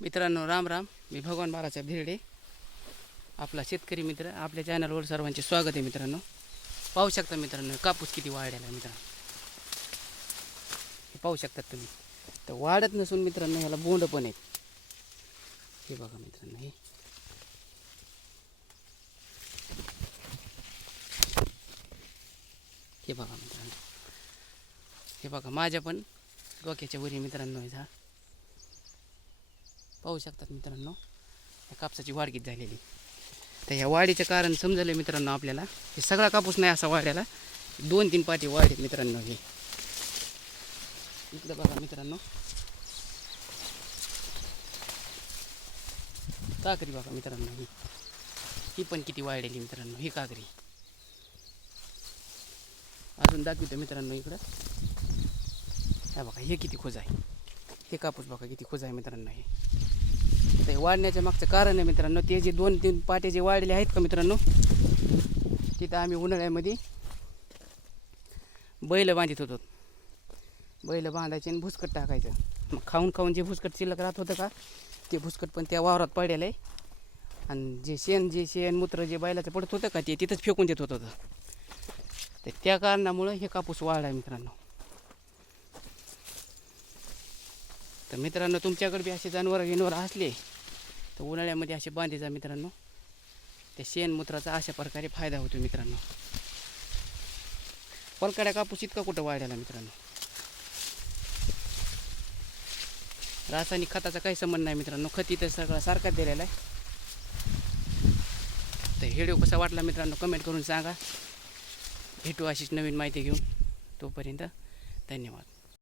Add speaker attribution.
Speaker 1: मित्रांनो राम राम. मी भगवान बाळासाहेब धिरडे. आपला शेतकरी मित्र आपल्या चॅनलवर सर्वांचे स्वागत आहे मित्रांनो. पाहू शकता मित्रांनो कापूस किती वाढायला मित्रांनो. हे पाहू शकतात तुम्ही. तर वाढत नसून मित्रांनो ह्याला बोंड पण आहेत. हे बघा मित्रांनो हे. हे बघा मित्रांनो. हे बघा माझ्या पण डोक्याच्या वरी मित्रांनो हे. पाहू शकतात मित्रांनो. या कापसाची वाढ किती झालेली. तर ह्या वाढीचं कारण समजलं मित्रांनो आपल्याला. हे सगळा कापूस नाही असा वाढ्याला दोन तीन पाठी वाढ आहेत मित्रांनो हे. इकडं बघा मित्रांनो. काकरी बघा मित्रांनो ही. ही पण किती वाढलेली मित्रांनो. ही काकरी. अजून दाखवतो मित्रांनो इकडं. हे बघा हे किती खोज आहे. हे कापूस बघा किती खोज आहे मित्रांनो हे. ते वाढण्याच्या मागचं कारण आहे मित्रांनो. ते जे दोन तीन पाटे जे वाढलेले आहेत का मित्रांनो तिथं आम्ही उन्हाळ्यामध्ये बैल बांधित होतो. बैल बांधायचे आणि भुसकट टाकायचं. मग खाऊन खाऊन जे भुसकट शिल्लक राहत होतं का ते भुसकट पण त्या वावरात पडलेलं आहे. आणि जे शेण जे शेण मूत्र जे बैलाचं पडत होतं का ते तिथंच फेकून देत होतं. तर त्या कारणामुळं हे कापूस वाढला आहे मित्रांनो. तर मित्रांनो तुमच्याकडे बी असे जनावर गिनवर असले तर उन्हाळ्यामध्ये असे बांधे जा मित्रांनो. त्या शेणमूत्राचा अशा प्रकारे फायदा होतो मित्रांनो. पलकाड्या कापूस इतका कुठं वाढायला मित्रांनो? रासायनिक खताचा काही संबंध नाही मित्रांनो. खत इथं सगळा सारखाच दिलेला आहे. तर व्हिडिओ कसा वाटला मित्रांनो कमेंट करून सांगा. भेटू अशीच नवीन माहिती घेऊन. तोपर्यंत धन्यवाद.